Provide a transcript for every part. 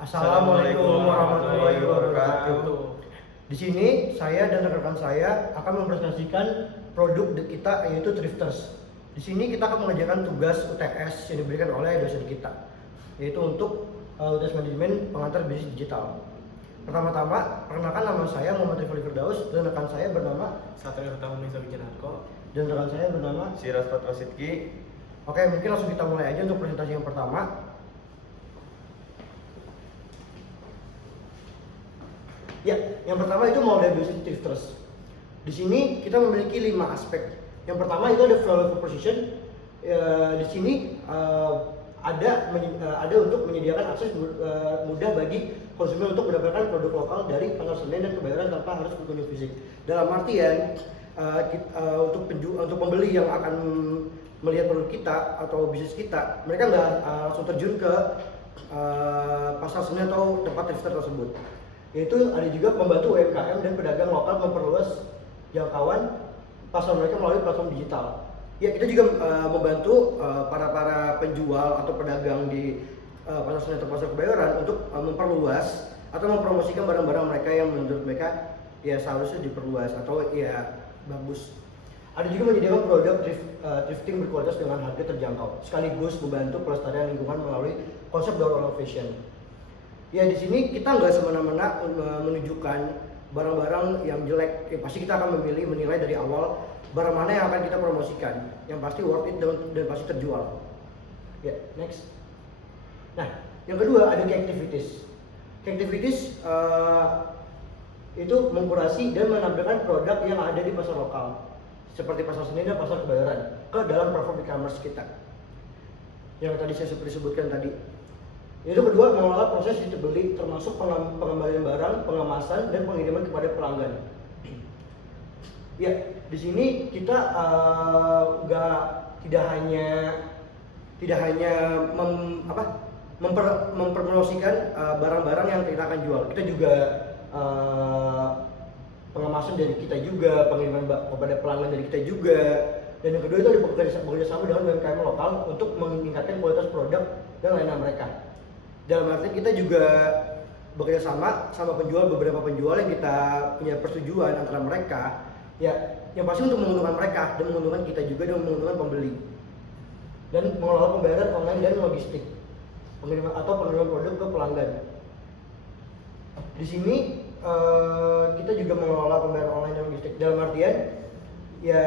Assalamualaikum warahmatullahi wabarakatuh. Di sini saya dan rekan-rekan saya akan mempresentasikan produk kita yaitu Thrifters. Di sini kita akan mengerjakan tugas UTS yang diberikan oleh dosen kita, yaitu untuk UTS manajemen pengantar bisnis digital. Pertama-tama, perkenalkan nama saya Muhammad Rifli Firdaus dan rekan saya bernama Satria Utama Nisa Wijanarko dan rekan saya bernama Siras Fatwa Sidki. Oke, mungkin langsung kita mulai aja untuk presentasi yang pertama. Ya, yang pertama itu model bisnis Thrifters. Di sini kita memiliki 5 aspek. Yang pertama itu ada value proposition. Di sini ada untuk menyediakan akses mudah bagi konsumen untuk mendapatkan produk lokal dari pasar senen dan kebayoran tanpa harus berkunjung fisik. Dalam artian untuk pembeli yang akan melihat produk kita atau bisnis kita, mereka nggak langsung terjun ke pasar senen atau tempat thrifter tersebut. Yaitu ada juga membantu UMKM dan pedagang lokal memperluas jangkauan pasar mereka melalui platform digital. Ya, kita juga membantu para penjual atau pedagang di pasar senen atau pasar kebayoran untuk memperluas atau mempromosikan barang-barang mereka yang menurut mereka ya seharusnya diperluas atau ya bagus. Ada juga menyediakan produk thrifting berkualitas dengan harga terjangkau, sekaligus membantu pelestarian lingkungan melalui konsep door fashion. Ya, di sini kita nggak semena-mena menunjukkan barang-barang yang jelek. Ya, pasti kita akan menilai dari awal barang mana yang akan kita promosikan, yang pasti worth it dan pasti terjual. Ya, next. Nah, yang kedua ada key activities. Key activities itu mengkurasi dan menampilkan produk yang ada di pasar lokal, seperti pasar senen dan pasar kebayoran, ke dalam platform e-commerce kita. Yang tadi saya sebutkan tadi. Itu kedua, mengelola proses jual beli termasuk pengembalian barang, pengemasan dan pengiriman kepada pelanggan. Ya, di sini kita tidak hanya mempromosikan barang-barang yang kita akan jual. Kita juga pengemasan dari kita juga, pengiriman kepada pelanggan dari kita juga. Dan yang kedua itu ada bekerja sama dengan UMKM lokal untuk meningkatkan kualitas produk dan layanan mereka. Dalam arti kita juga bekerja sama beberapa penjual yang kita punya persetujuan antara mereka, ya yang pasti untuk menguntungkan mereka dan menguntungkan kita juga dan menguntungkan pembeli. Dan mengelola pembayaran online dan logistik, pengiriman produk ke pelanggan. Di sini kita juga mengelola pembayaran online dan logistik. Dalam artian ya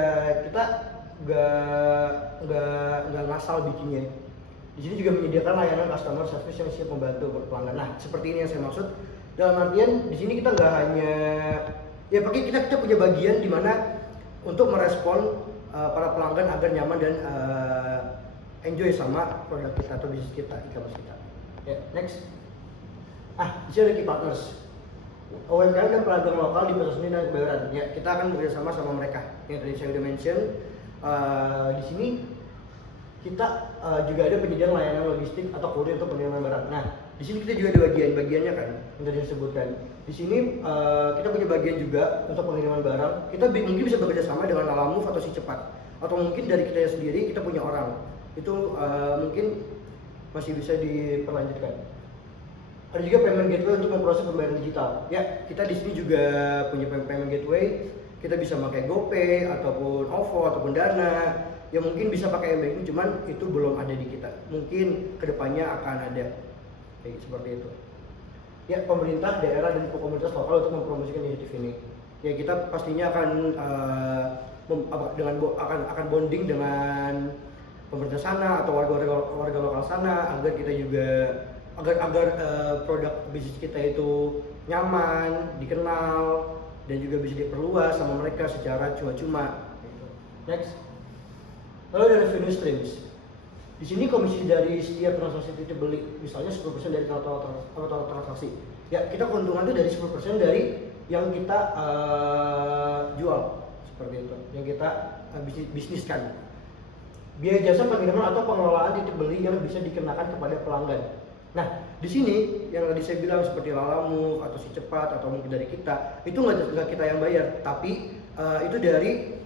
kita nggak ngasal bikinnya. Di sini juga menyediakan layanan customer service yang siap membantu pelanggan. Nah, seperti ini yang saya maksud. Dalam artian di sini kita nggak hanya ya kita punya bagian di mana untuk merespon para pelanggan agar nyaman dan enjoy sama produk kita atau bisnis kita, e-commerce kita. Ya, next. Di sini ada key partners. UMKM dan pedagang lokal di pasar senen dan kebayoran. Ya, kita akan bekerjasama sama mereka. Yang tadi saya udah mention. Di sini kita juga ada penyediaan layanan logistik atau kurir untuk pengiriman barang. Nah, di sini kita juga ada bagiannya kan yang tadi disebutkan. Di sini kita punya bagian juga untuk pengiriman barang. Kita mungkin bisa bekerja sama dengan Lalamove atau Si Cepat, atau mungkin dari kita sendiri kita punya orang. Itu mungkin masih bisa diperlanjutkan. Ada juga payment gateway untuk memproses pembayaran digital. Ya, kita di sini juga punya payment gateway. Kita bisa pakai GoPay ataupun OVO ataupun Dana. Ya mungkin bisa pakai m-banking, cuman itu belum ada di kita. Mungkin kedepannya akan ada kayak seperti itu. Ya, pemerintah daerah dan komunitas lokal untuk mempromosikan inisiatif ini. Ya, kita pastinya akan akan bonding dengan pemerintah sana atau warga lokal sana agar kita juga agar produk bisnis kita itu nyaman, dikenal dan juga bisa diperluas sama mereka secara cuma-cuma. Next. Lalu ada revenue streams. Di sini komisi dari setiap transaksi kita beli, misalnya 10% dari total transaksi. Ya, kita keuntungan itu dari 10% dari yang kita jual, seperti itu. Yang kita bisniskan. Biaya jasa pengiriman atau pengelolaan titik beli yang bisa dikenakan kepada pelanggan. Nah, di sini yang tadi saya bilang seperti Lalamove atau Si Cepat atau mungkin dari kita, itu nggak kita yang bayar, tapi itu dari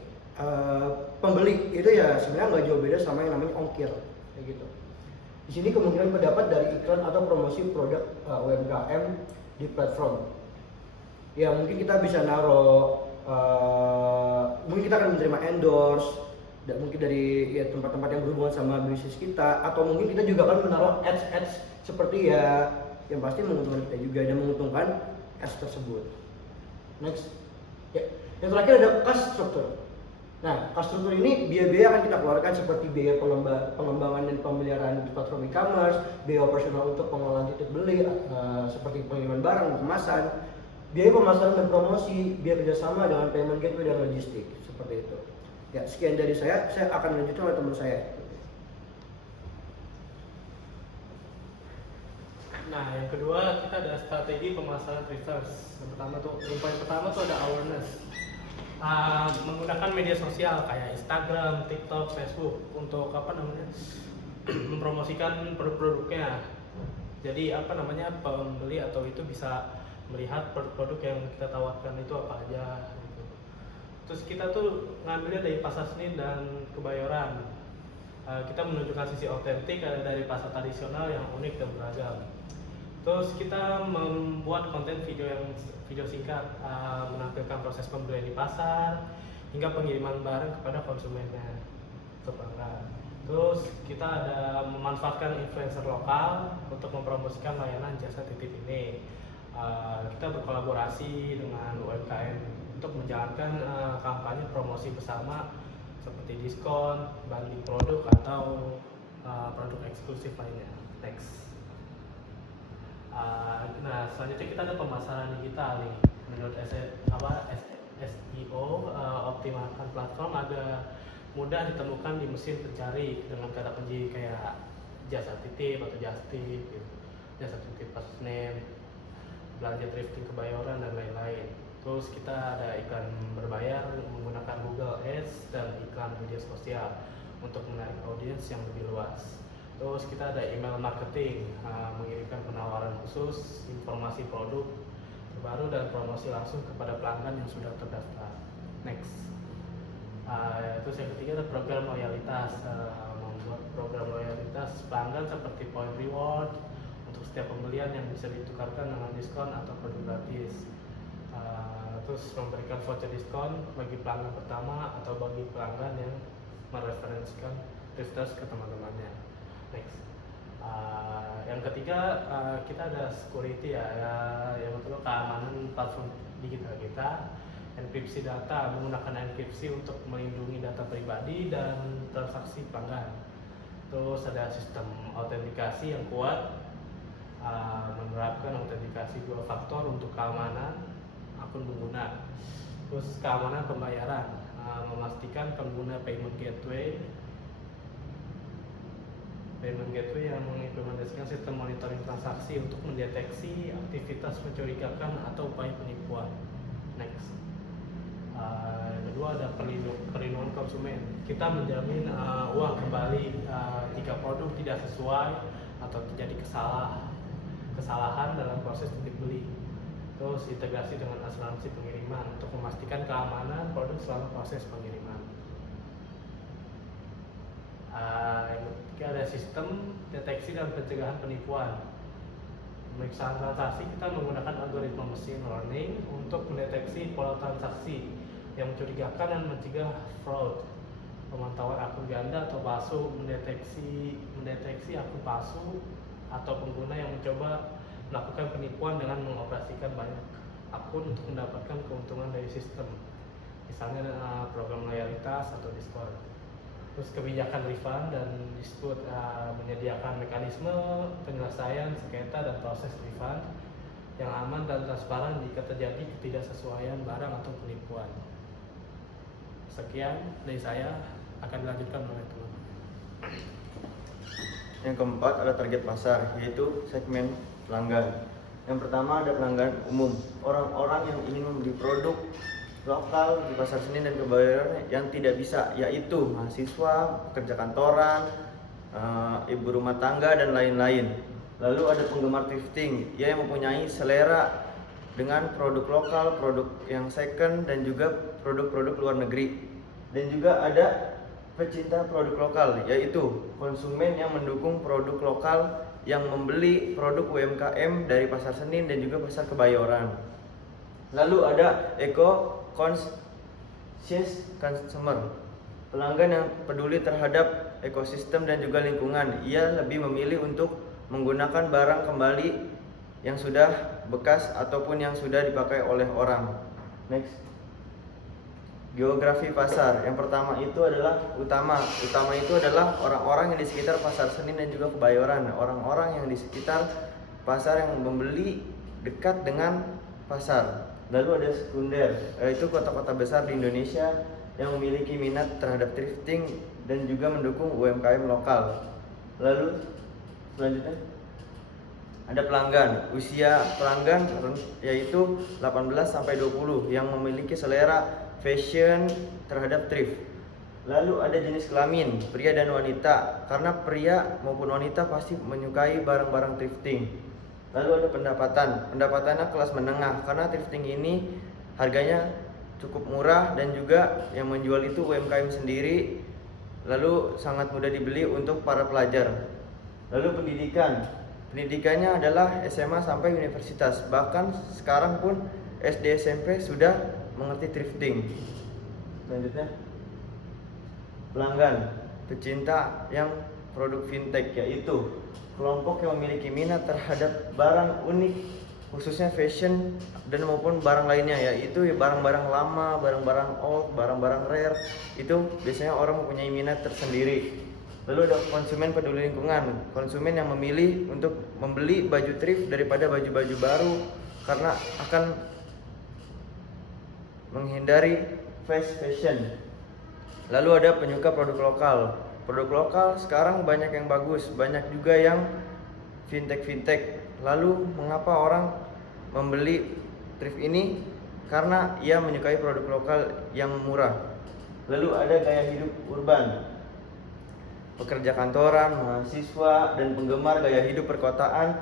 pembeli. Itu ya sebenarnya nggak jauh beda sama yang namanya ongkir kayak gitu. Di sini kemungkinan pendapat dari iklan atau promosi produk UMKM di platform. Ya mungkin kita bisa naruh, mungkin kita akan menerima endorse, mungkin dari ya, tempat-tempat yang berhubungan sama bisnis kita, atau mungkin kita juga akan menaruh ads seperti ya yang pasti menguntungkan kita juga dan menguntungkan ads tersebut. Next, ya. Yang terakhir ada cost structure. Nah, cost structure ini biaya-biaya akan kita keluarkan seperti biaya pengembangan dan pemeliharaan di platform e-commerce, biaya operasional untuk pengelolaan titik beli, seperti pengiriman barang, kemasan, biaya pemasaran dan promosi, biaya kerjasama dengan payment gateway dan logistik, seperti itu. Ya, sekian dari saya akan lanjutkan oleh teman saya. Nah, yang kedua kita ada strategi pemasaran reverse. Yang pertama tuh ada awareness. Menggunakan media sosial kayak Instagram, TikTok, Facebook untuk mempromosikan produk-produknya. Jadi pembeli atau itu bisa melihat produk-produk yang kita tawarkan itu apa aja gitu. Terus kita tuh ngambilnya dari pasar seni dan kebayoran. Kita menunjukkan sisi otentik dari pasar tradisional yang unik dan beragam. Terus kita membuat konten video singkat, menampilkan proses pembelian di pasar hingga pengiriman barang kepada konsumennya atau pelanggan. Terus kita ada memanfaatkan influencer lokal untuk mempromosikan layanan jasa titip ini. Kita berkolaborasi dengan UMKM untuk menjalankan kampanye promosi bersama seperti diskon, banding produk atau produk eksklusif lainnya. Next. Nah, selanjutnya kita ada pemasaran digital nih. Menurut SEO, optimalkan platform agar mudah ditemukan di mesin pencari dengan kata kunci kayak jasa titip atau just tip, gitu. Jasa titip first name, belanja thrifting kebayoran dan lain-lain. Terus kita ada iklan berbayar menggunakan Google Ads dan iklan media sosial untuk menarik audiens yang lebih luas. Terus kita ada email marketing, mengirimkan penawaran khusus, informasi produk terbaru dan promosi langsung kepada pelanggan yang sudah terdaftar. Next. Terus yang ketiga ada program loyalitas, membuat program loyalitas pelanggan seperti point reward untuk setiap pembelian yang bisa ditukarkan dengan diskon atau produk gratis. Terus memberikan voucher diskon bagi pelanggan pertama atau bagi pelanggan yang mereferensikan Thrifters ke teman-temannya. Next. Yang ketiga kita ada security yang betul keamanan platform digital kita, enkripsi data, menggunakan enkripsi untuk melindungi data pribadi dan transaksi pelanggan. Terus ada sistem autentikasi yang kuat, menerapkan autentikasi 2 faktor untuk keamanan akun pengguna. Terus keamanan pembayaran, memastikan pengguna payment gateway yang mengimplementasikan sistem monitoring transaksi untuk mendeteksi aktivitas mencurigakan atau upaya penipuan. Next. Yang kedua ada perlindungan konsumen. Kita menjamin uang kembali jika produk tidak sesuai atau terjadi kesalahan dalam proses titip beli. Terus integrasi dengan asuransi pengiriman untuk memastikan keamanan produk selama proses pengiriman. Yang ketiga ada sistem deteksi dan pencegahan penipuan. Pemeriksaan transaksi kita menggunakan algoritma machine learning untuk mendeteksi pola transaksi yang mencurigakan dan mencegah fraud. Pemantauan akun ganda atau palsu, mendeteksi akun palsu atau pengguna yang mencoba melakukan penipuan dengan mengoperasikan banyak akun untuk mendapatkan keuntungan dari sistem, misalnya program loyalitas atau diskon. Terus kebijakan refund dan dispute, menyediakan mekanisme penyelesaian sengketa dan proses refund yang aman dan transparan jika terjadi ketidaksesuaian barang atau penipuan. Sekian dari saya, akan dilanjutkan oleh teman. Yang keempat ada target pasar, yaitu segmen pelanggan. Yang pertama ada pelanggan umum, orang-orang yang ingin membeli produk lokal di pasar seni dan kebayoran yang tidak bisa, yaitu mahasiswa, pekerja kantoran, ibu rumah tangga dan lain-lain. Lalu ada penggemar thrifting, yang mempunyai selera dengan produk lokal, produk yang second dan juga produk-produk luar negeri. Dan juga ada pecinta produk lokal, yaitu konsumen yang mendukung produk lokal yang membeli produk UMKM dari Pasar Senen dan juga Pasar Kebayoran. Lalu ada eco-conscious consumer, pelanggan yang peduli terhadap ekosistem dan juga lingkungan. Ia lebih memilih untuk menggunakan barang kembali yang sudah bekas ataupun yang sudah dipakai oleh orang. Next. Geografi pasar. Yang pertama itu adalah utama. Utama itu adalah orang-orang yang di sekitar Pasar Senen dan juga Kebayoran. Orang-orang yang di sekitar pasar yang membeli dekat dengan pasar. Lalu ada sekunder, yaitu kota-kota besar di Indonesia yang memiliki minat terhadap thrifting dan juga mendukung UMKM lokal. Lalu selanjutnya ada pelanggan. Usia pelanggan yaitu 18 sampai 20 yang memiliki selera fashion terhadap thrift. Lalu ada jenis kelamin, pria dan wanita, karena pria maupun wanita pasti menyukai barang-barang thrifting. Lalu ada pendapatannya kelas menengah, karena thrifting ini harganya cukup murah dan juga yang menjual itu UMKM sendiri, lalu sangat mudah dibeli untuk para pelajar. Lalu pendidikannya adalah SMA sampai universitas, bahkan sekarang pun SD SMP sudah mengerti thrifting. Selanjutnya pelanggan, pecinta yang produk fintech, yaitu kelompok yang memiliki minat terhadap barang unik khususnya fashion dan maupun barang lainnya, yaitu barang-barang lama, barang-barang old, barang-barang rare. Itu biasanya orang mempunyai minat tersendiri. Lalu ada konsumen peduli lingkungan, konsumen yang memilih untuk membeli baju thrift daripada baju-baju baru karena akan menghindari fast fashion. Lalu ada penyuka produk lokal. Produk lokal sekarang banyak yang bagus, banyak juga yang fintech. Lalu mengapa orang membeli thrift ini? Karena ia menyukai produk lokal yang murah. Lalu ada gaya hidup urban. Pekerja kantoran, mahasiswa, dan penggemar gaya hidup perkotaan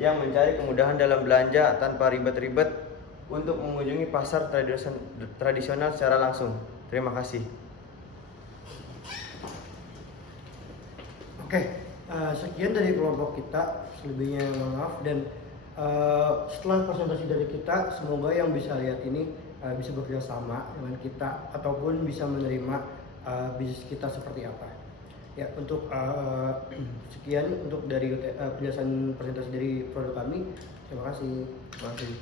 yang mencari kemudahan dalam belanja tanpa ribet-ribet untuk mengunjungi pasar tradisional secara langsung. Terima kasih. Oke, sekian dari kelompok kita. Selebihnya maaf, dan setelah presentasi dari kita, semoga yang bisa lihat ini bisa bekerja sama dengan kita ataupun bisa menerima bisnis kita seperti apa. Ya, untuk sekian untuk dari penjelasan presentasi dari produk kami. Terima kasih. Terima kasih.